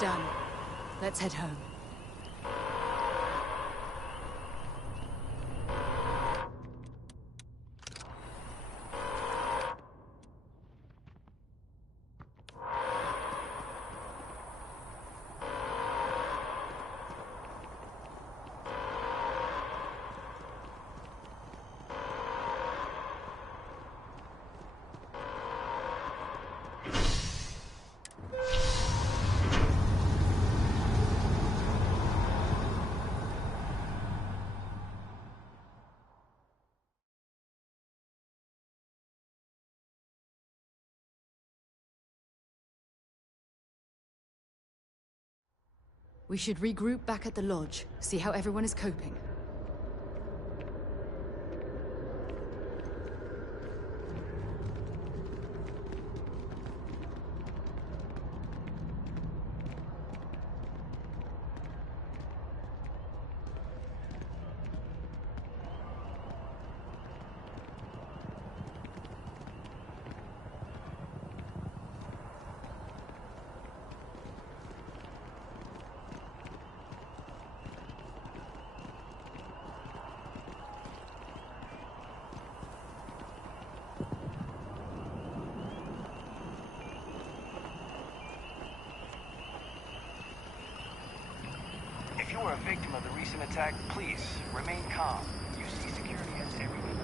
done. Let's head home. We should regroup back at the lodge, see how everyone is coping. If you are a victim of the recent attack, please remain calm. You see security as everything.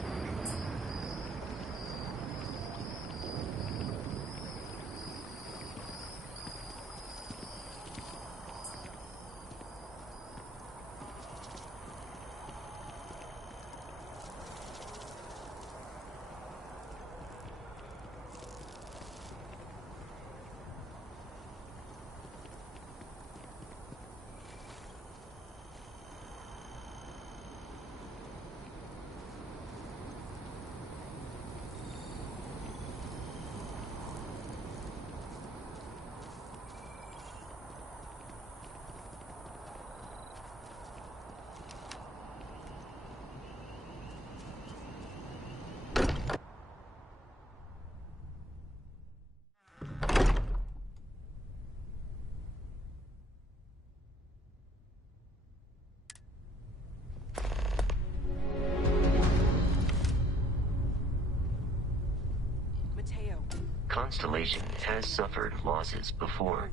Constellation has suffered losses before,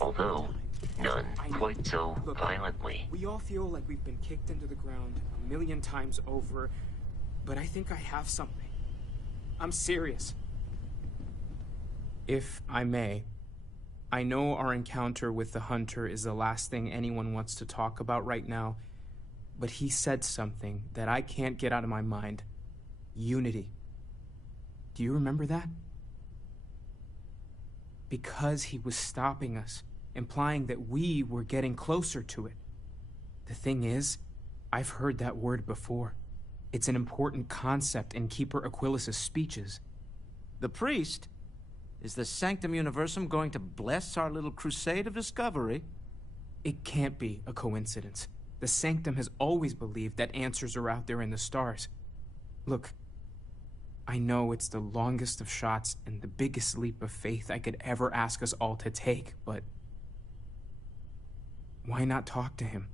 although none quite so violently. We all feel like we've been kicked into the ground a million times over, but I think I have something. I'm serious. If I may, I know our encounter with the Hunter is the last thing anyone wants to talk about right now, but he said something that I can't get out of my mind. Unity. Do you remember that? Because he was stopping us, implying that we were getting closer to it. The thing is, I've heard that word before. It's an important concept in Keeper Aquilas's speeches. The priest? Is the Sanctum Universum going to bless our little crusade of discovery? It can't be a coincidence. The Sanctum has always believed that answers are out there in the stars. Look, I know it's the longest of shots and the biggest leap of faith I could ever ask us all to take, but why not talk to him?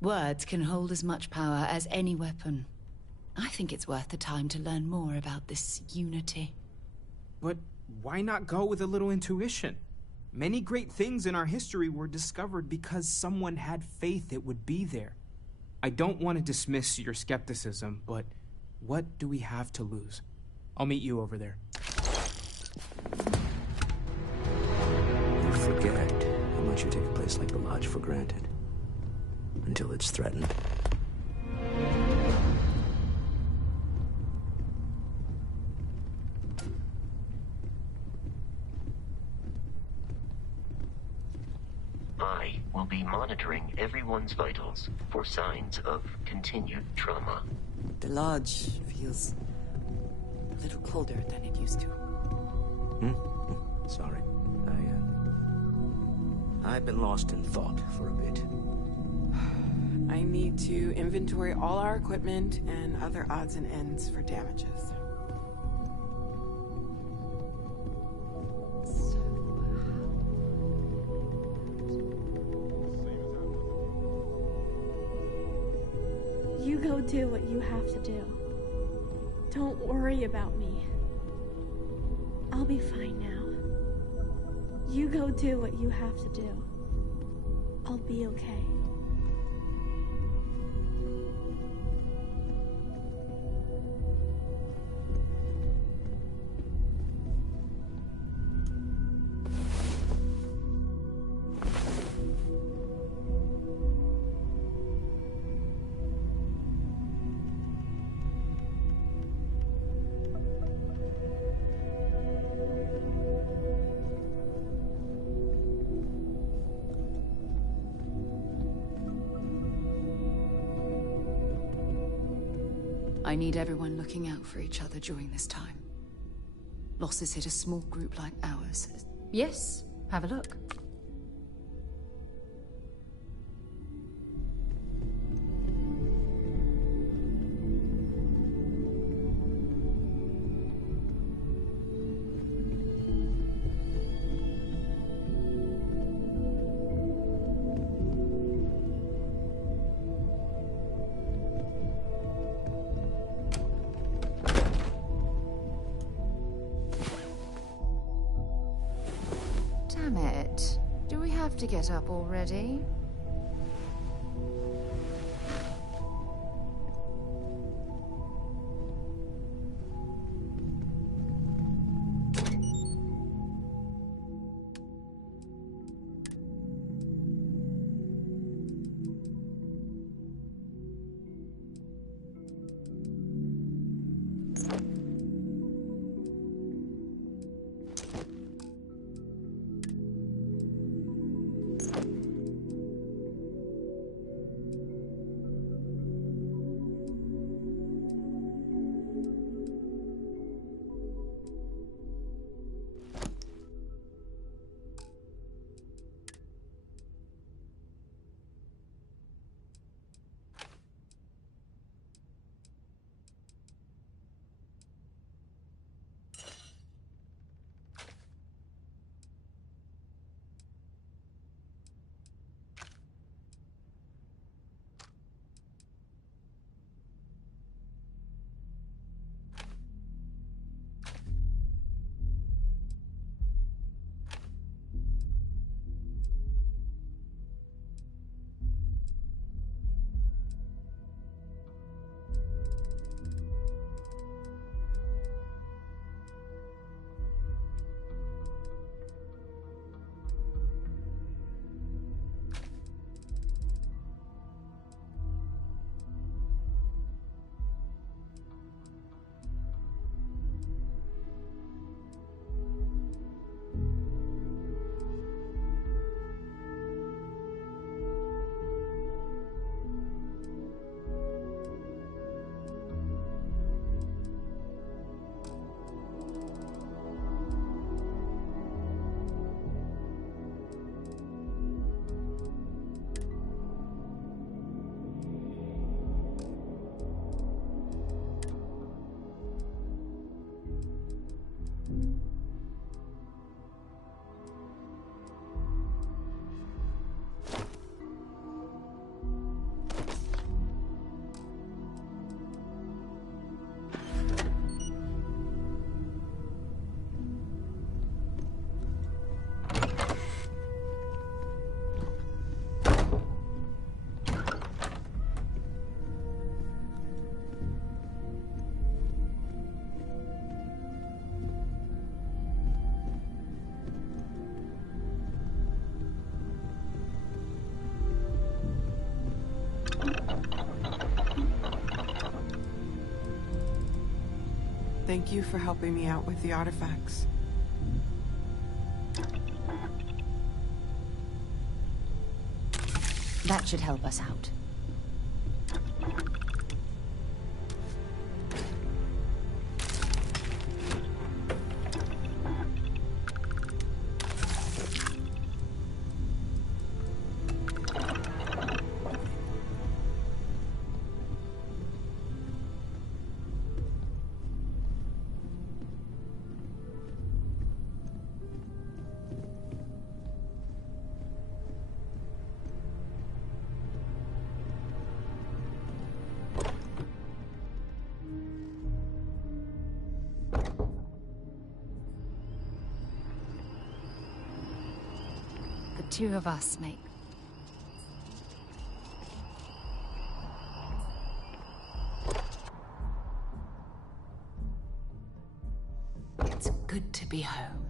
Words can hold as much power as any weapon. I think it's worth the time to learn more about this unity. But why not go with a little intuition? Many great things in our history were discovered because someone had faith it would be there. I don't want to dismiss your skepticism, but what do we have to lose? I'll meet you over there. You forget how much you take a place like the Lodge for granted. Until it's threatened. I will be monitoring everyone's vitals for signs of continued trauma. The lodge feels a little colder than it used to. Sorry. I've been lost in thought for a bit. I need to inventory all our equipment and other odds and ends for damages. You go do what you have to do. Don't worry about me. I'll be fine now. You go do what you have to do. I'll be okay. I need everyone looking out for each other during this time. Losses hit a small group like ours. Yes, have a look. Damn it. Do we have to get up already? Thank you for helping me out with the artifacts. That should help us out. two of us make... It's good to be home.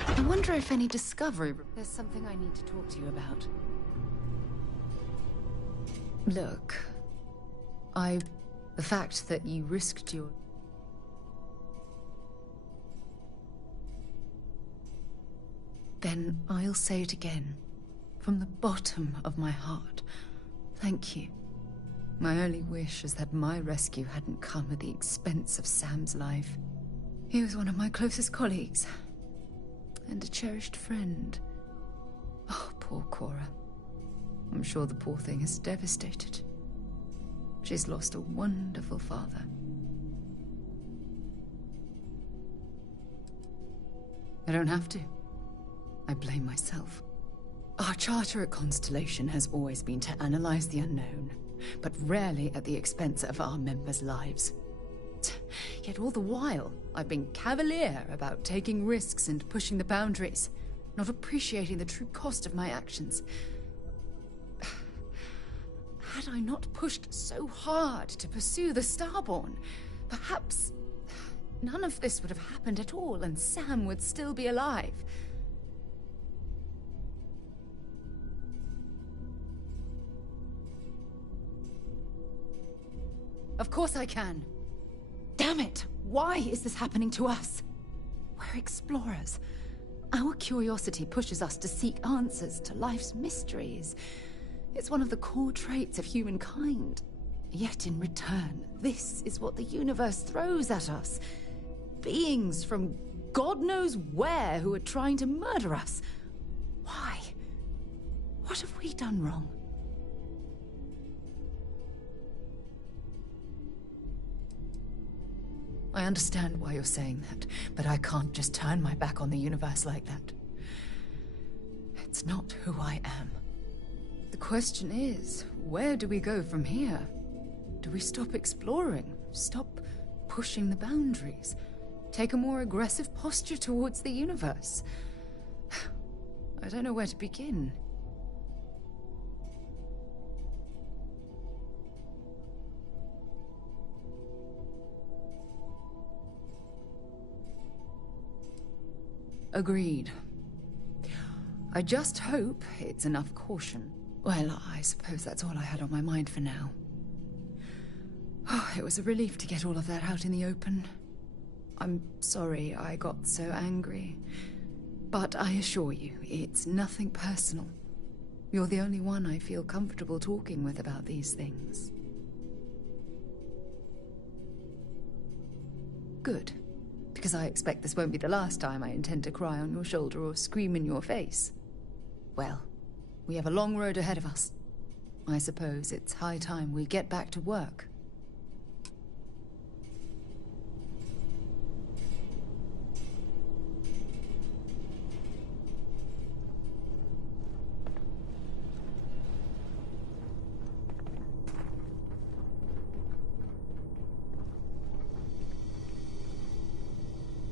I wonder if any discovery... There's something I need to talk to you about. Look, the fact that you risked your... Then I'll say it again. From the bottom of my heart. Thank you. My only wish is that my rescue hadn't come at the expense of Sam's life. He was one of my closest colleagues. And a cherished friend. Oh, poor Cora. I'm sure the poor thing is devastated. She's lost a wonderful father. I don't have to. I blame myself. Our charter at Constellation has always been to analyze the unknown, but rarely at the expense of our members' lives. Yet all the while, I've been cavalier about taking risks and pushing the boundaries, not appreciating the true cost of my actions. Had I not pushed so hard to pursue the Starborn, perhaps none of this would have happened at all, and Sam would still be alive. Of course I can. Damn it! Why is this happening to us? We're explorers. Our curiosity pushes us to seek answers to life's mysteries. It's one of the core traits of humankind. Yet in return, this is what the universe throws at us. Beings from God knows where who are trying to murder us. Why? What have we done wrong? I understand why you're saying that, but I can't just turn my back on the universe like that. It's not who I am. The question is, where do we go from here? Do we stop exploring? Stop pushing the boundaries? Take a more aggressive posture towards the universe? I don't know where to begin. Agreed. I just hope it's enough caution. Well, I suppose that's all I had on my mind for now. Oh, it was a relief to get all of that out in the open. I'm sorry I got so angry. But I assure you, it's nothing personal. You're the only one I feel comfortable talking with about these things. Good. Because I expect this won't be the last time I intend to cry on your shoulder or scream in your face. Well, we have a long road ahead of us. I suppose it's high time we get back to work.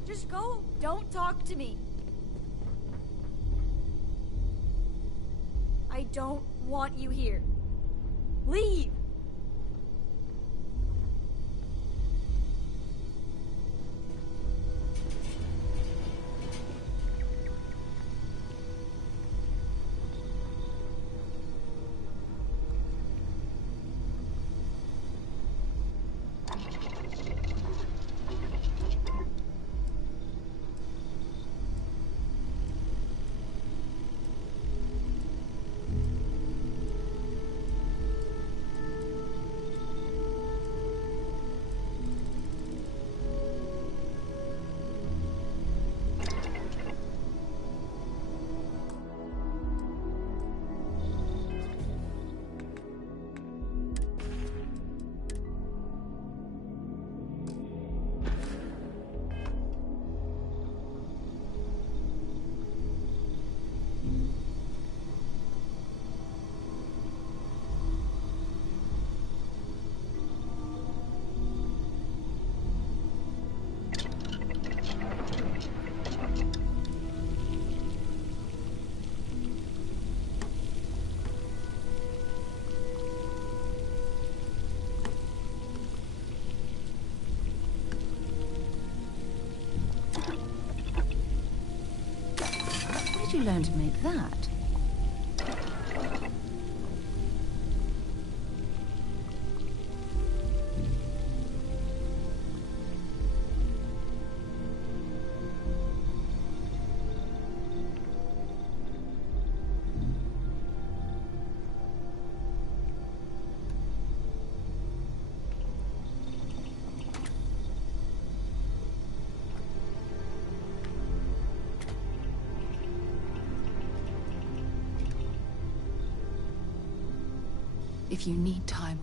Just go. Don't talk to me. I don't want you here. Leave! Where did you learn to make that? If you need time.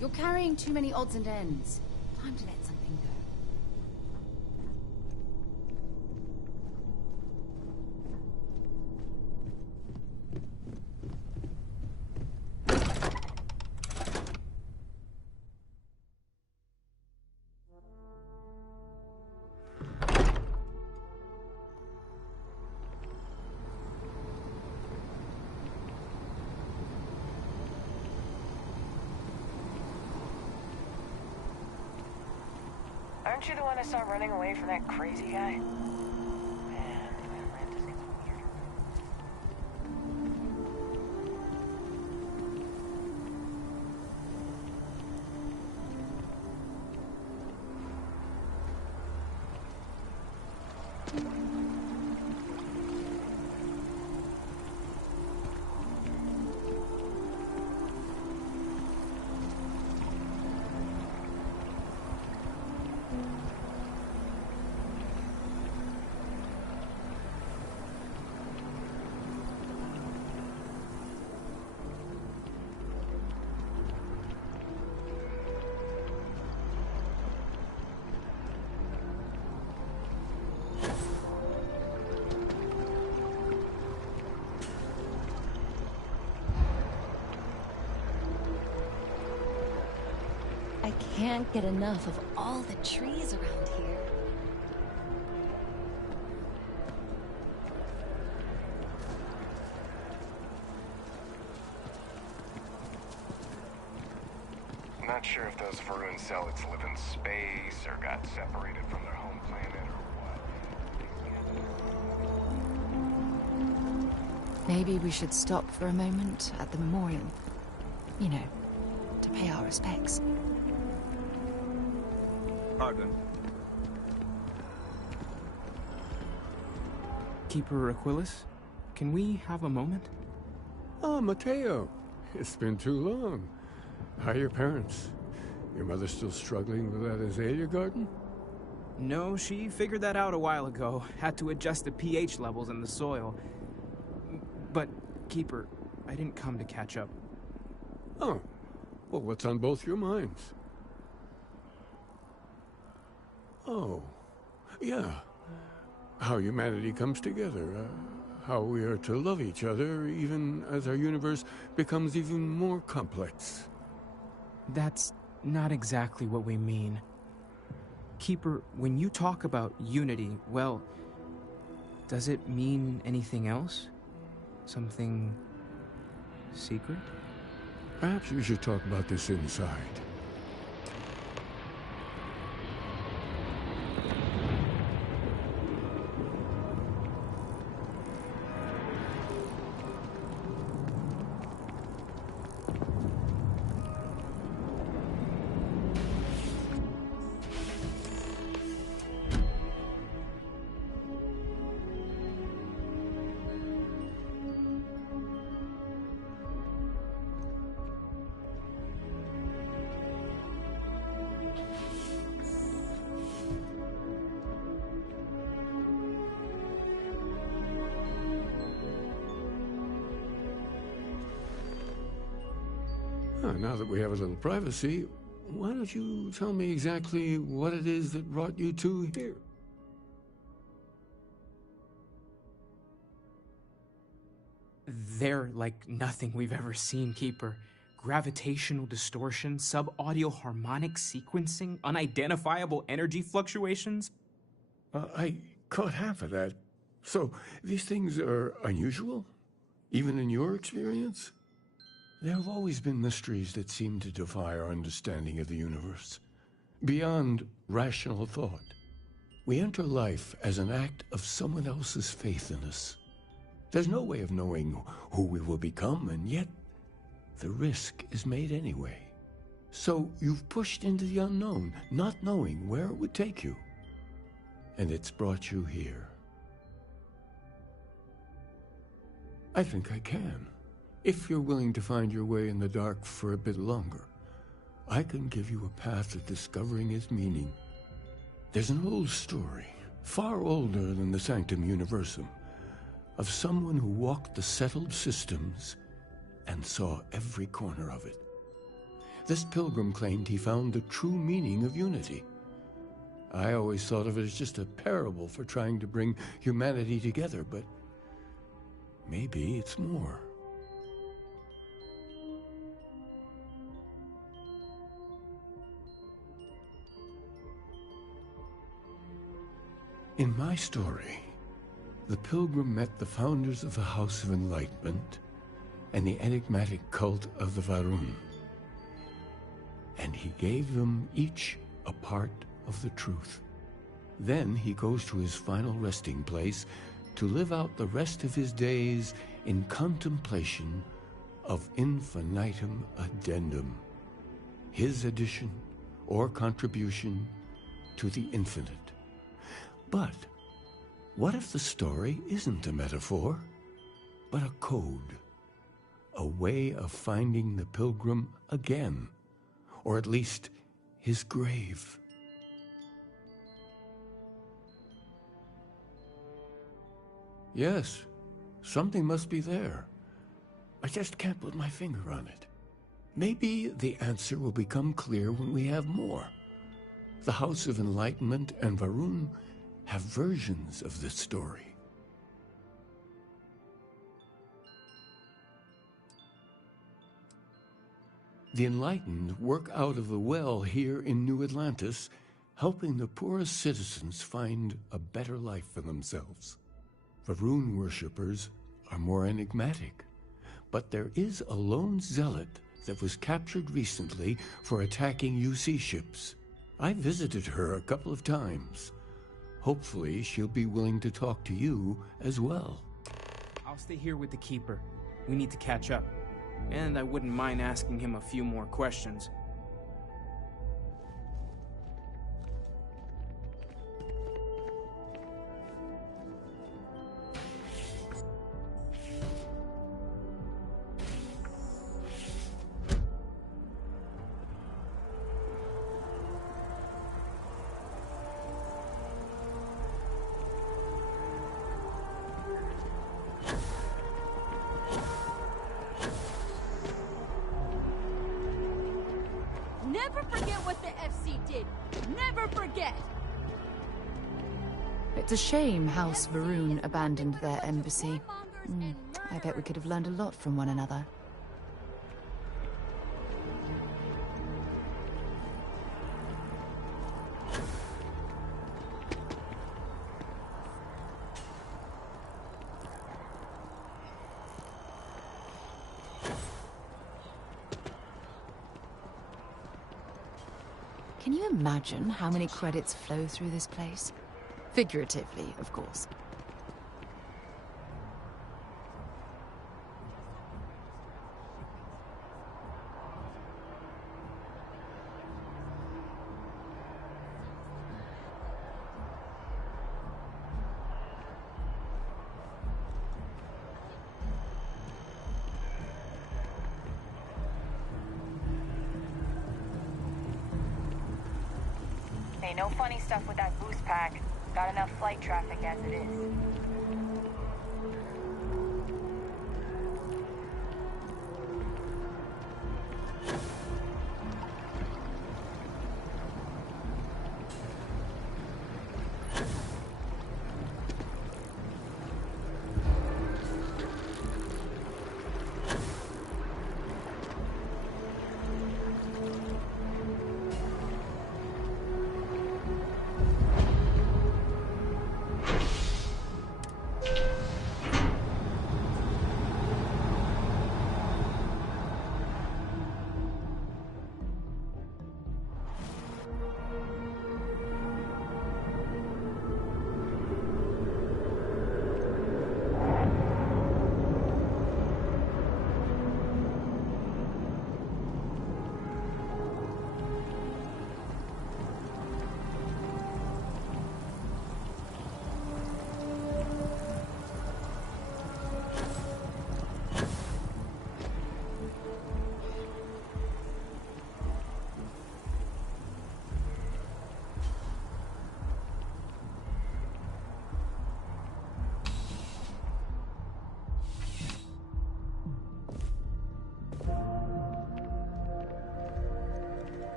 You're carrying too many odds and ends. Time to let something go. Aren't you the one that saw running away from that crazy guy? Man, Atlantis gets weird. I can't get enough of all the trees around here. I'm not sure if those Faroon Zealots live in space or got separated from their home planet or what. Maybe we should stop for a moment at the memorial. You know, to pay our respects. Pardon. Keeper Aquilus, can we have a moment? Ah, Mateo. It's been too long. How are your parents? Your mother still struggling with that azalea garden? No, she figured that out a while ago. Had to adjust the pH levels in the soil. But, Keeper, I didn't come to catch up. Oh. Well, what's on both your minds? Oh. Yeah. How humanity comes together. How we are to love each other even as our universe becomes even more complex. That's not exactly what we mean. Keeper, when you talk about unity, well, does it mean anything else? Something secret? Perhaps we should talk about this inside. Now that we have a little privacy, why don't you tell me exactly what it is that brought you two here? They're like nothing we've ever seen, Keeper. Gravitational distortion, sub-audio harmonic sequencing, unidentifiable energy fluctuations. I caught half of that. So, these things are unusual? Even in your experience? There have always been mysteries that seem to defy our understanding of the universe. Beyond rational thought. We enter life as an act of someone else's faith in us. There's no way of knowing who we will become, and yet the risk is made anyway. So you've pushed into the unknown, not knowing where it would take you. And it's brought you here. I think I can. If you're willing to find your way in the dark for a bit longer, I can give you a path to discovering its meaning. There's an old story, far older than the Sanctum Universum, of someone who walked the settled systems and saw every corner of it. This pilgrim claimed he found the true meaning of unity. I always thought of it as just a parable for trying to bring humanity together, but maybe it's more. In my story, the pilgrim met the founders of the House of Enlightenment and the enigmatic cult of the Varun, and he gave them each a part of the truth. Then he goes to his final resting place to live out the rest of his days in contemplation of infinitum addendum, his addition or contribution to the infinite. But what if the story isn't a metaphor, but a code, a way of finding the pilgrim again, or at least his grave? Yes, something must be there. I just can't put my finger on it. Maybe the answer will become clear when we have more. The House of Enlightenment and Varun have versions of this story. The Enlightened work out of the well here in New Atlantis, helping the poorest citizens find a better life for themselves. Varun worshippers are more enigmatic, but there is a lone zealot that was captured recently for attacking UC ships. I visited her a couple of times. Hopefully, she'll be willing to talk to you as well. I'll stay here with the Keeper. We need to catch up. And I wouldn't mind asking him a few more questions. Never forget what the FC did. Never forget! It's a shame House Varun abandoned their embassy. I bet we could have learned a lot from one another. Can you imagine how many credits flow through this place? Figuratively, of course. Hey, no funny stuff with that boost pack. Got enough flight traffic as it is.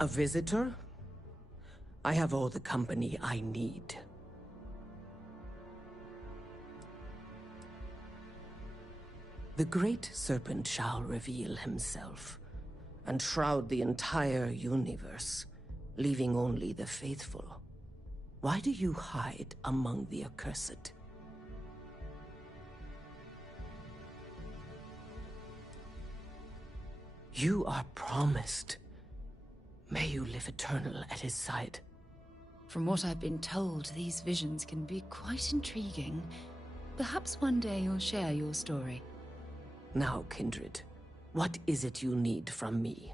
A visitor? I have all the company I need. The Great Serpent shall reveal himself, and shroud the entire universe, leaving only the faithful. Why do you hide among the accursed? You are promised. May you live eternal at his side. From what I've been told, these visions can be quite intriguing. Perhaps one day you'll share your story. Now, Kindred, what is it you need from me?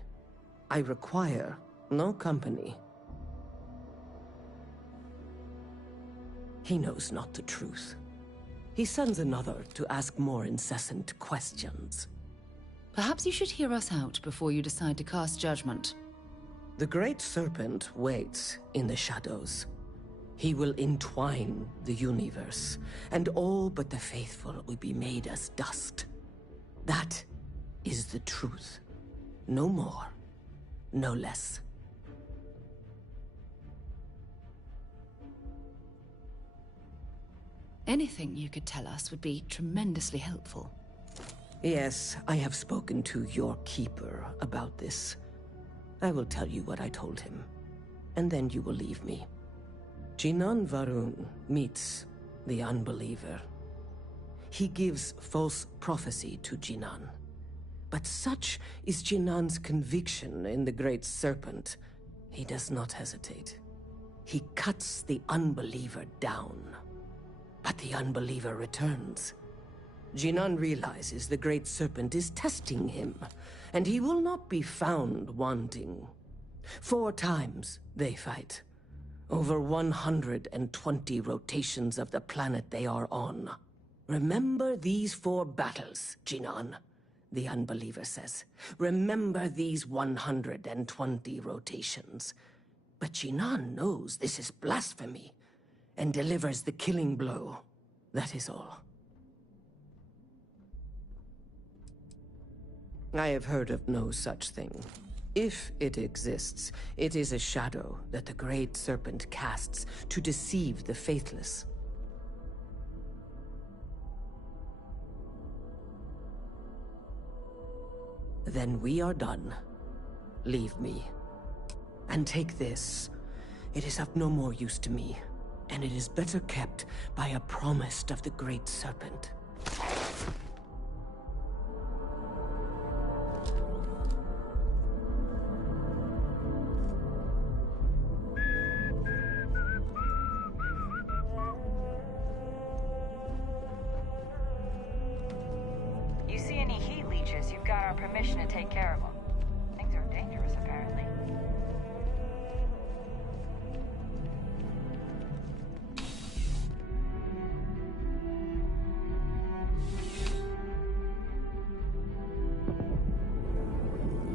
I require no company. He knows not the truth. He sends another to ask more incessant questions. Perhaps you should hear us out before you decide to cast judgment. The Great Serpent waits in the shadows. He will entwine the universe, and all but the faithful will be made as dust. That is the truth. No more, no less. Anything you could tell us would be tremendously helpful. Yes, I have spoken to your keeper about this. I will tell you what I told him, and then you will leave me. Jinan Varun meets the unbeliever. He gives false prophecy to Jinan. But such is Jinan's conviction in the Great Serpent, he does not hesitate. He cuts the unbeliever down. But the unbeliever returns. Jinan realizes the Great Serpent is testing him, and he will not be found wanting. 4 times they fight. Over 120 rotations of the planet they are on. Remember these 4 battles, Jinan, the unbeliever says. Remember these 120 rotations. But Jinan knows this is blasphemy, and delivers the killing blow. That is all. I have heard of no such thing. If it exists, it is a shadow that the Great Serpent casts to deceive the faithless. Then we are done. Leave me. And take this. It is of no more use to me, and it is better kept by a promise of the Great Serpent. You see any heat leeches, you've got our permission to take care of them. Things are dangerous, apparently.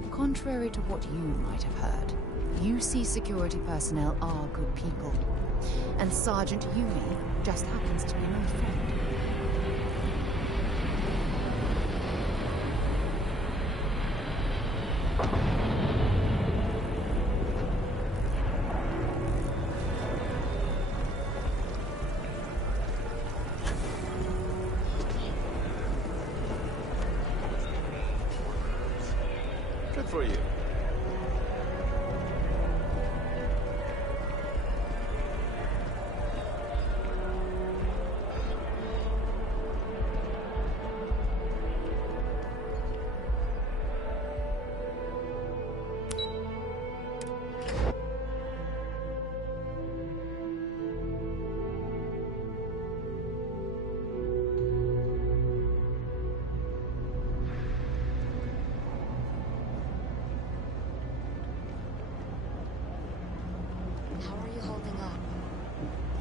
Contrary to what you might have heard, UC security personnel are good people. And Sergeant Yumi just happens to be my friend. Good for you. How are you holding up?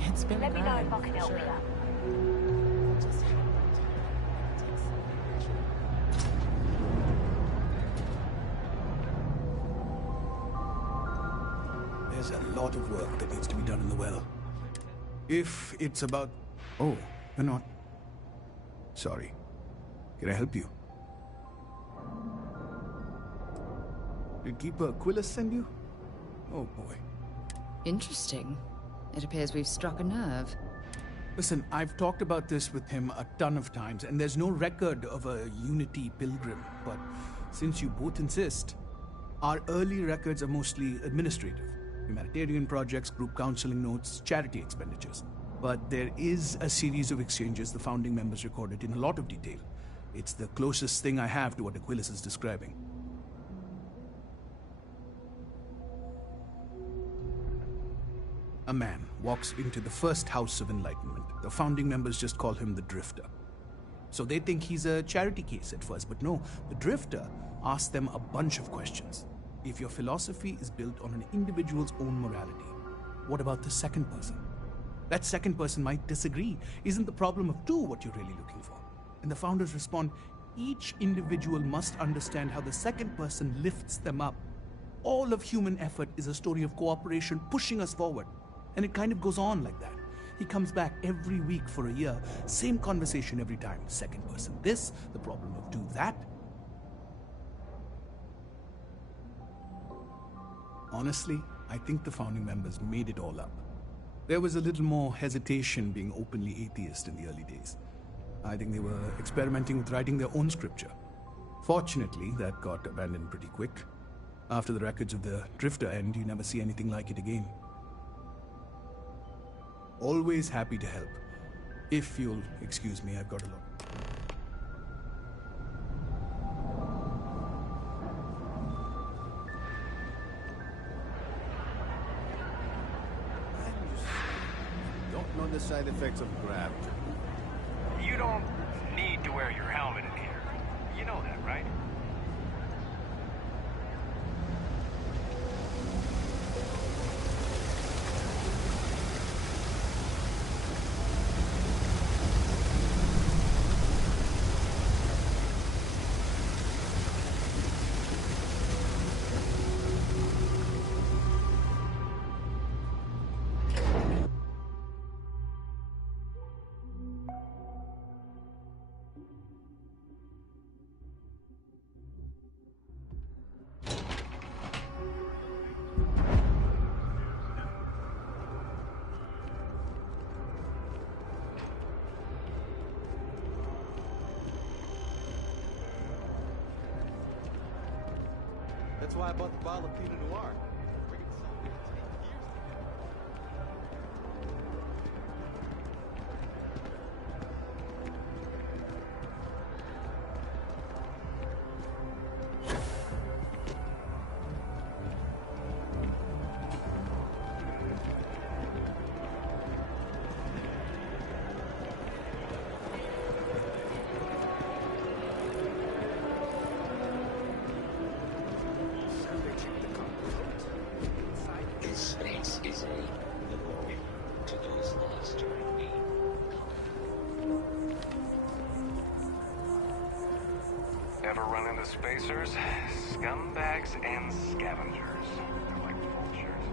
It's been Let me know if I can for help sure. you. There's a lot of work that needs to be done in the well. If it's about... Oh, you're not... Sorry. Can I help you? Did Keeper Aquilus send you? Oh boy. Interesting. It appears we've struck a nerve. Listen, I've talked about this with him a ton of times, and there's no record of a Unity pilgrim. But since you both insist, our early records are mostly administrative. Humanitarian projects, group counseling notes, charity expenditures. But there is a series of exchanges the founding members recorded in a lot of detail. It's the closest thing I have to what Aquilus is describing. A man walks into the first House of Enlightenment. The founding members just call him the Drifter. So they think he's a charity case at first, but no, the Drifter asks them a bunch of questions. If your philosophy is built on an individual's own morality, what about the second person? That second person might disagree. Isn't the problem of two what you're really looking for? And the founders respond, each individual must understand how the second person lifts them up. All of human effort is a story of cooperation pushing us forward. And it kind of goes on like that. He comes back every week for a year, same conversation every time. Second person this, the problem of two that. Honestly, I think the founding members made it all up. There was a little more hesitation being openly atheist in the early days. I think they were experimenting with writing their own scripture. Fortunately, that got abandoned pretty quick. After the records of the Drifter end, you never see anything like it again. Always happy to help. If you'll excuse me, I've got a lot. Don't know the side effects of gravity. You don't need to wear your helmet in here. You know that, right? That's why I bought the bottle of Pinot Noir. Bring it to someone who can take years to get. This space is a memorial to those lost during the Ever run into spacers? Scumbags and scavengers. They're like vultures.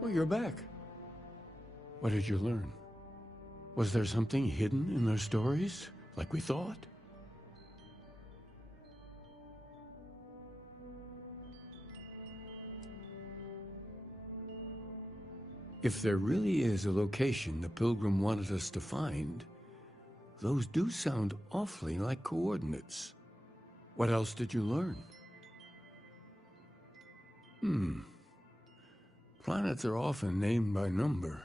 Well, you're back. What did you learn? Was there something hidden in their stories, like we thought? If there really is a location the Pilgrim wanted us to find, those do sound awfully like coordinates. What else did you learn? Planets are often named by number.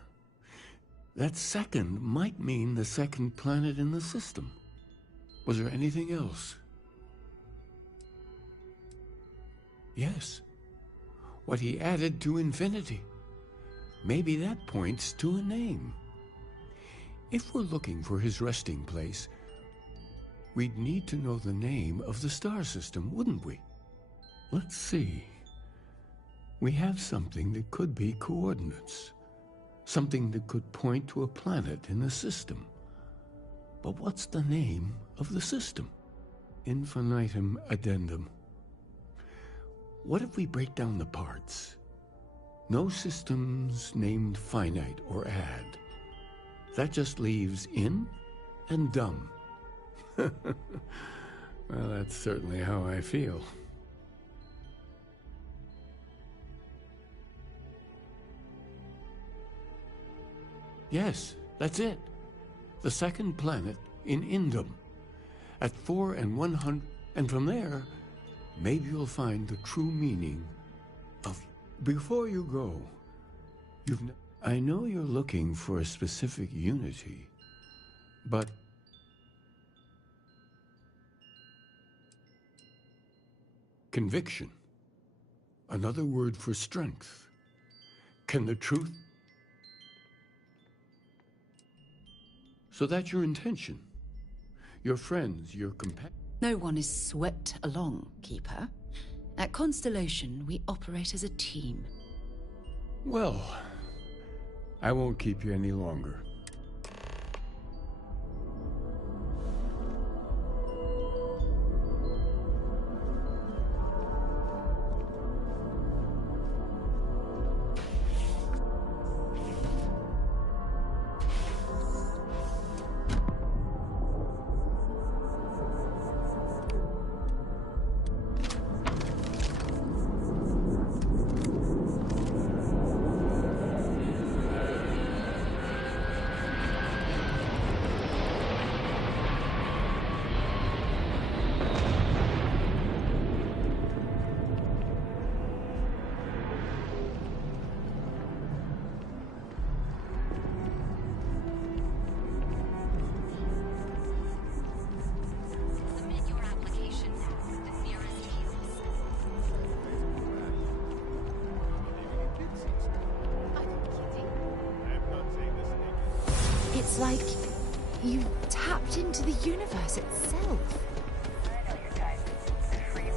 That second might mean the second planet in the system. Was there anything else? Yes. What he added to infinity. maybe that points to a name. If we're looking for his resting place, we'd need to know the name of the star system, wouldn't we? Let's see. We have something that could be coordinates. Something that could point to a planet in the system. But what's the name of the system? Infinitum addendum. What if we break down the parts? No systems named finite or add. That just leaves in and dumb. Well, that's certainly how I feel. Yes, that's it. The second planet in Indum. At 4 and 100, and from there, maybe you'll find the true meaning of... Before you go, I know you're looking for a specific unity, but... Conviction. Another word for strength. Can the truth... So that's your intention. Your friends, your companions... No one is swept along, Keeper. At Constellation, we operate as a team. Well, I won't keep you any longer. It's like you tapped into the universe itself. I know your type. Free will.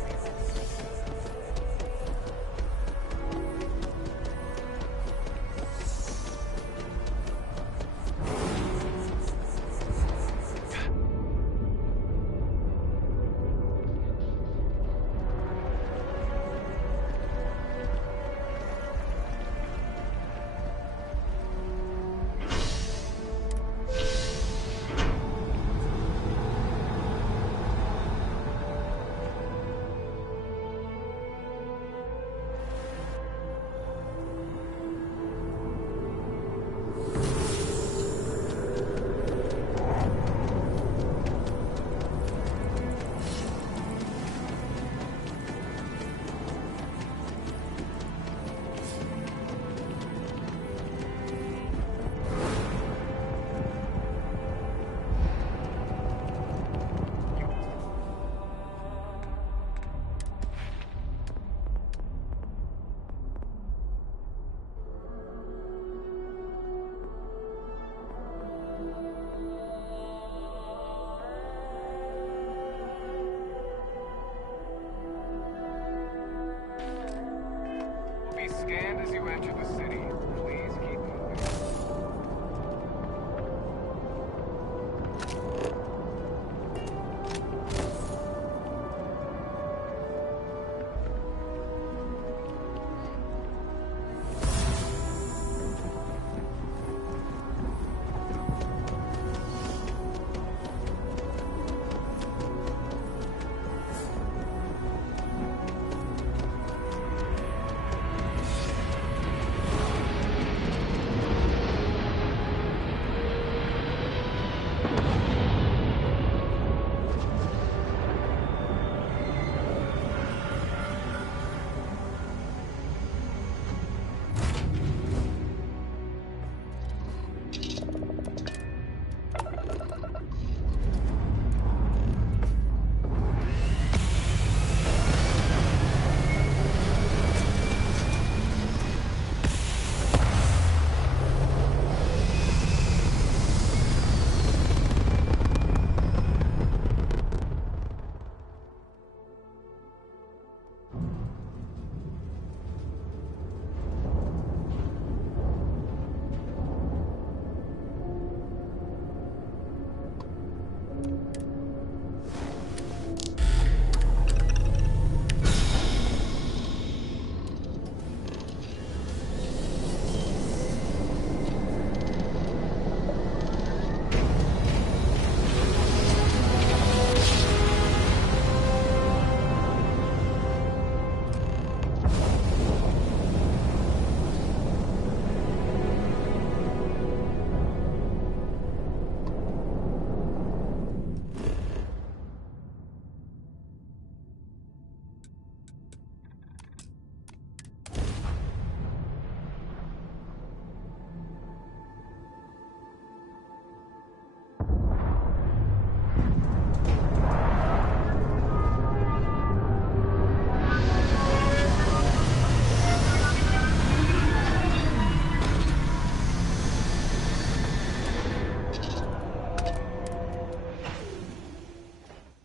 Be scanned as you enter the city. Please keep moving.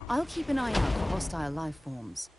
I'll keep an eye out for hostile life forms.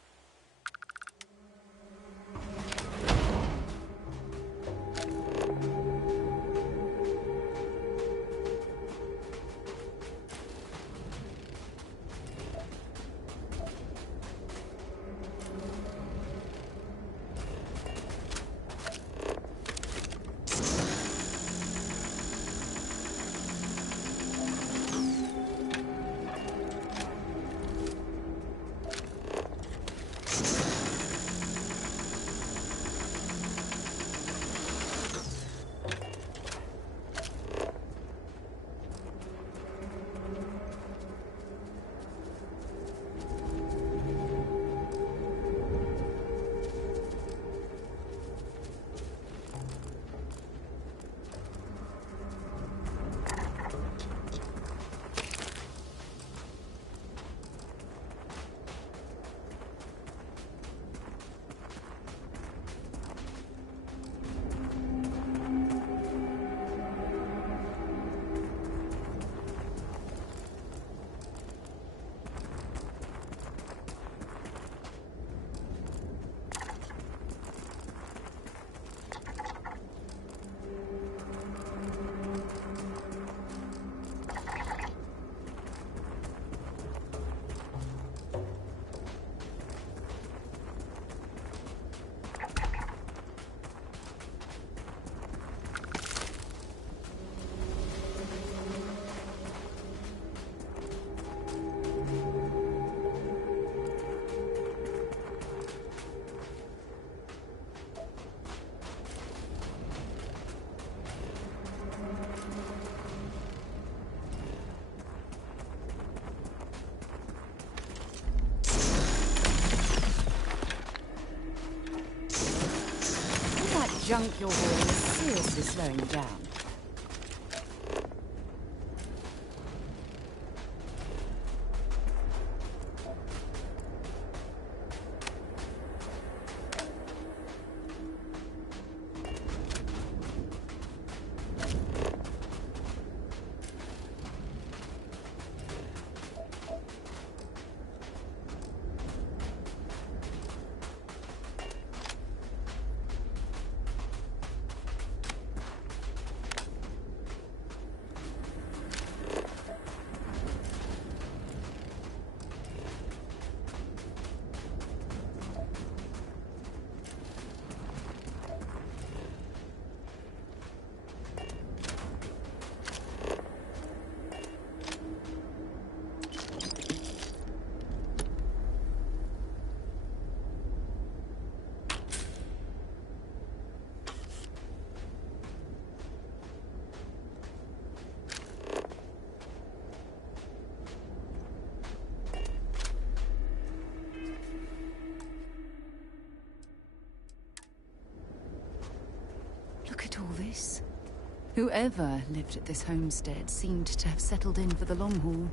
Junk you're wearing is seriously slowing you down. Look at all this. Whoever lived at this homestead seemed to have settled in for the long haul.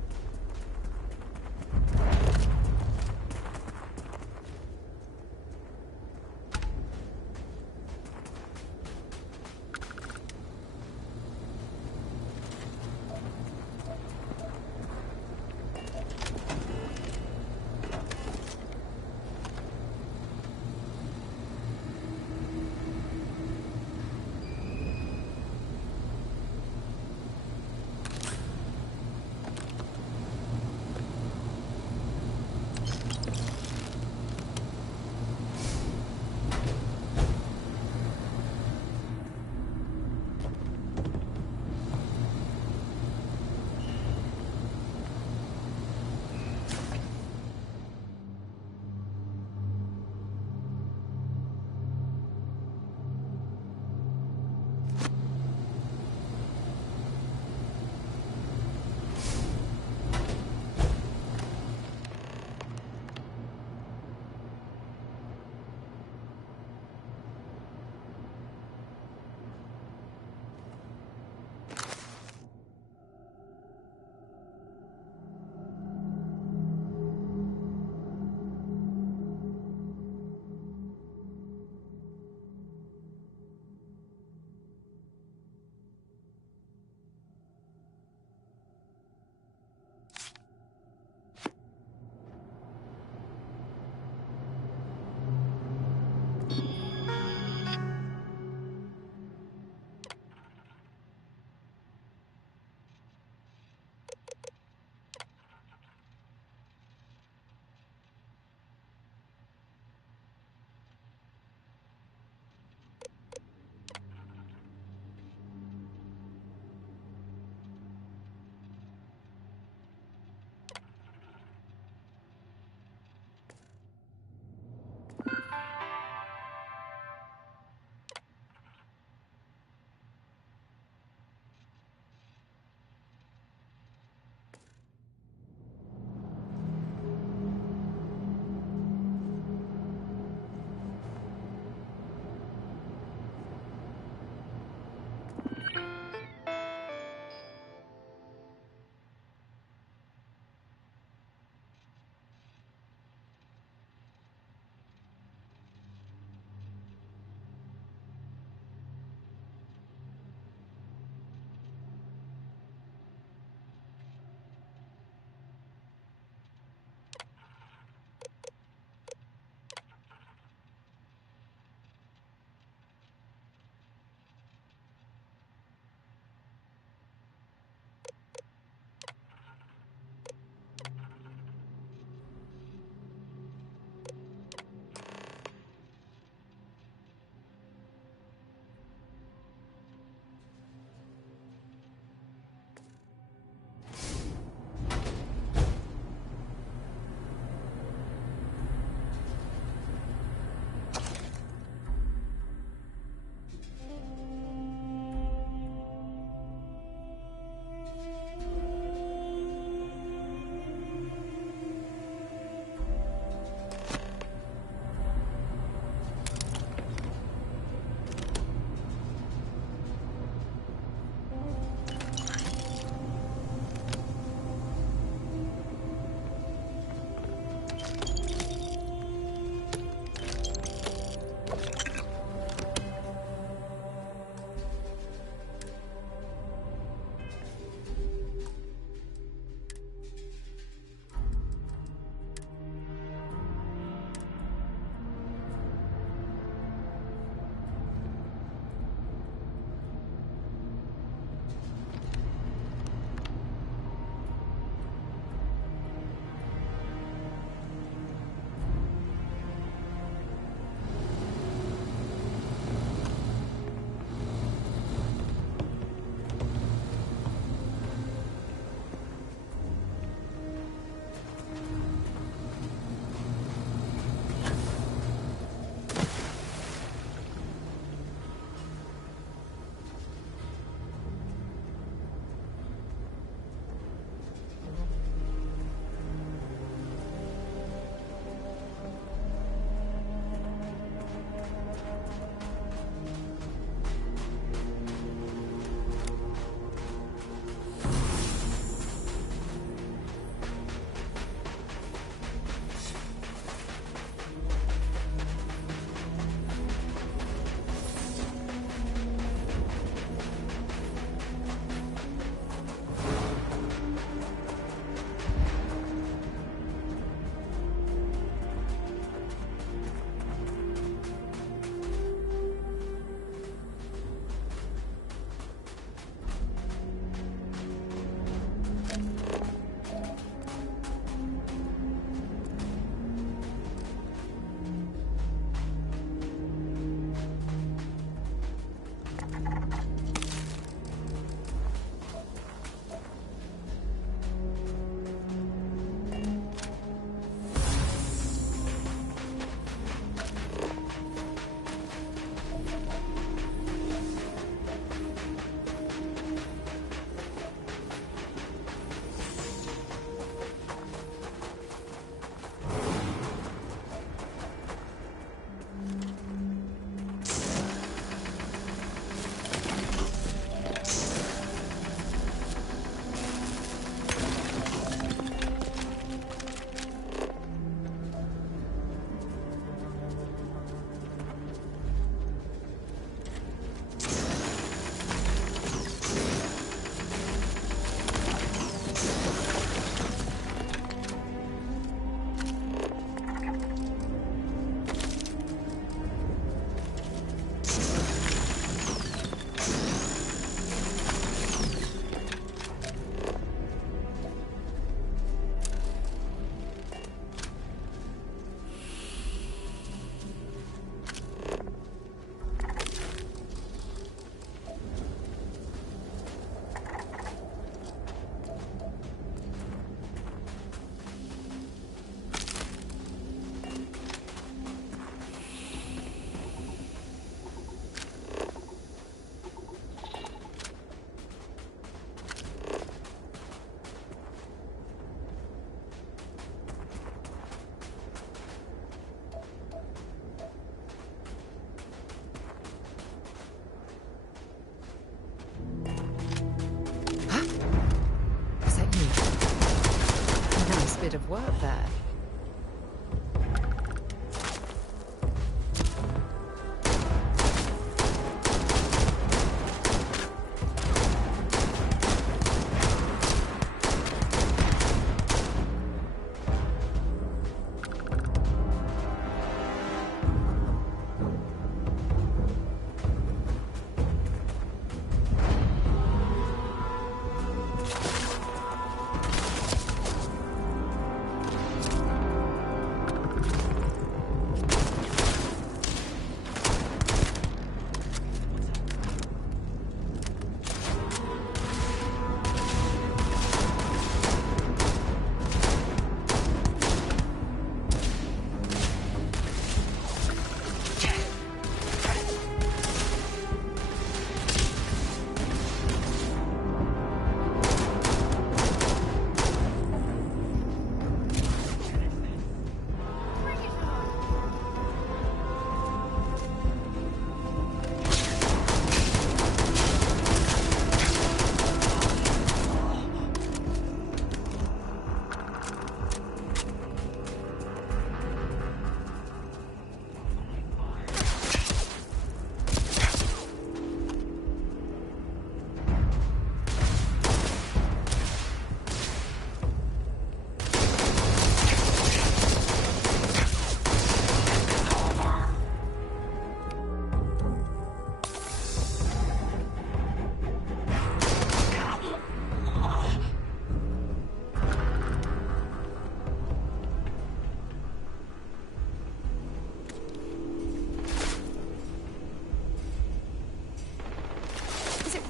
bit of work there.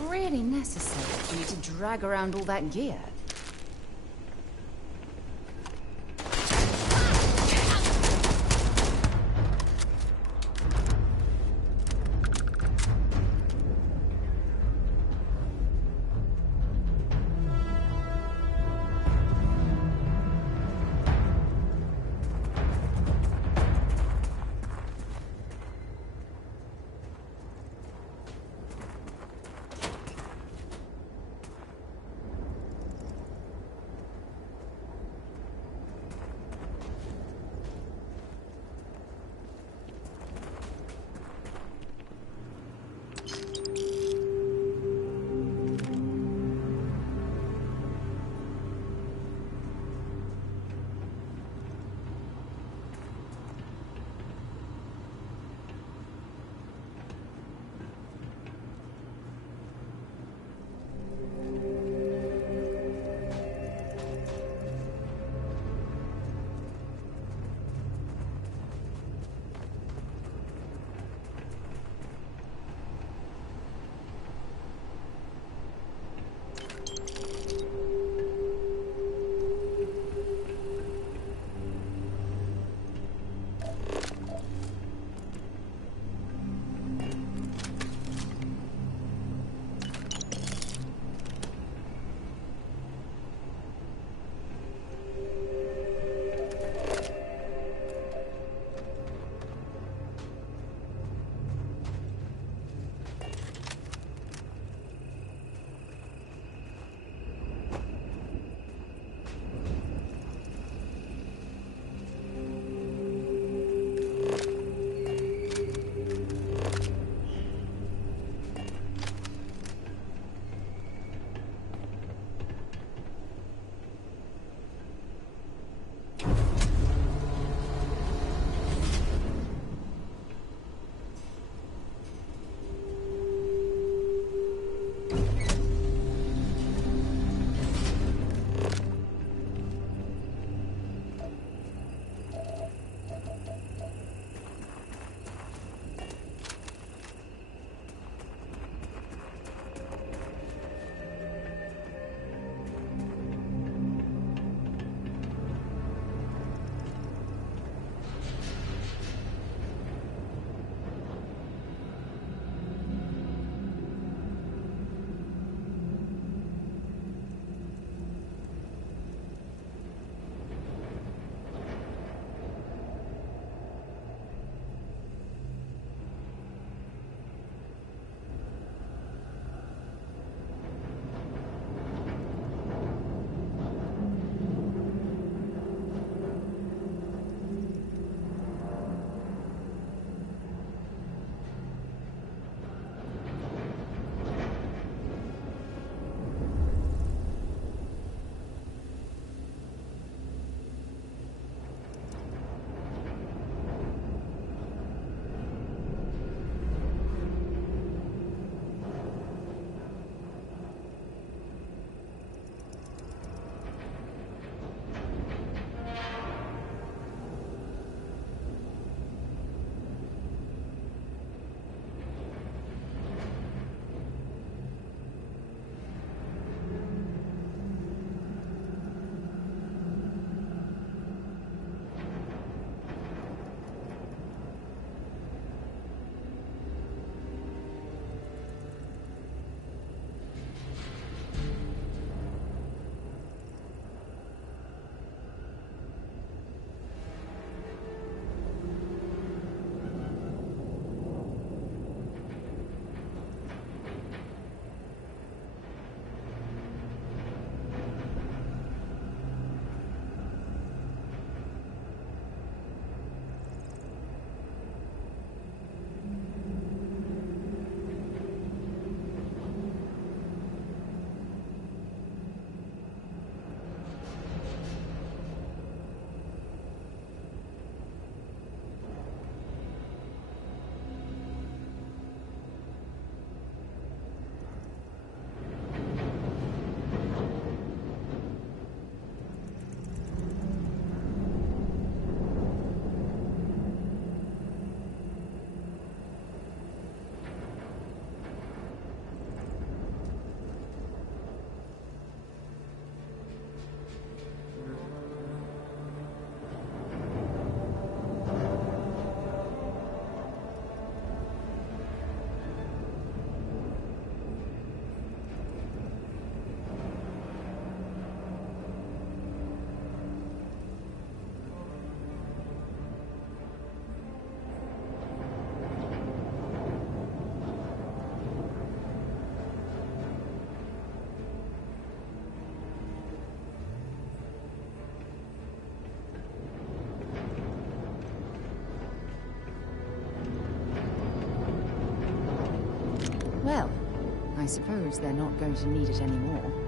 Really necessary for you to drag around all that gear? Well, I suppose they're not going to need it anymore.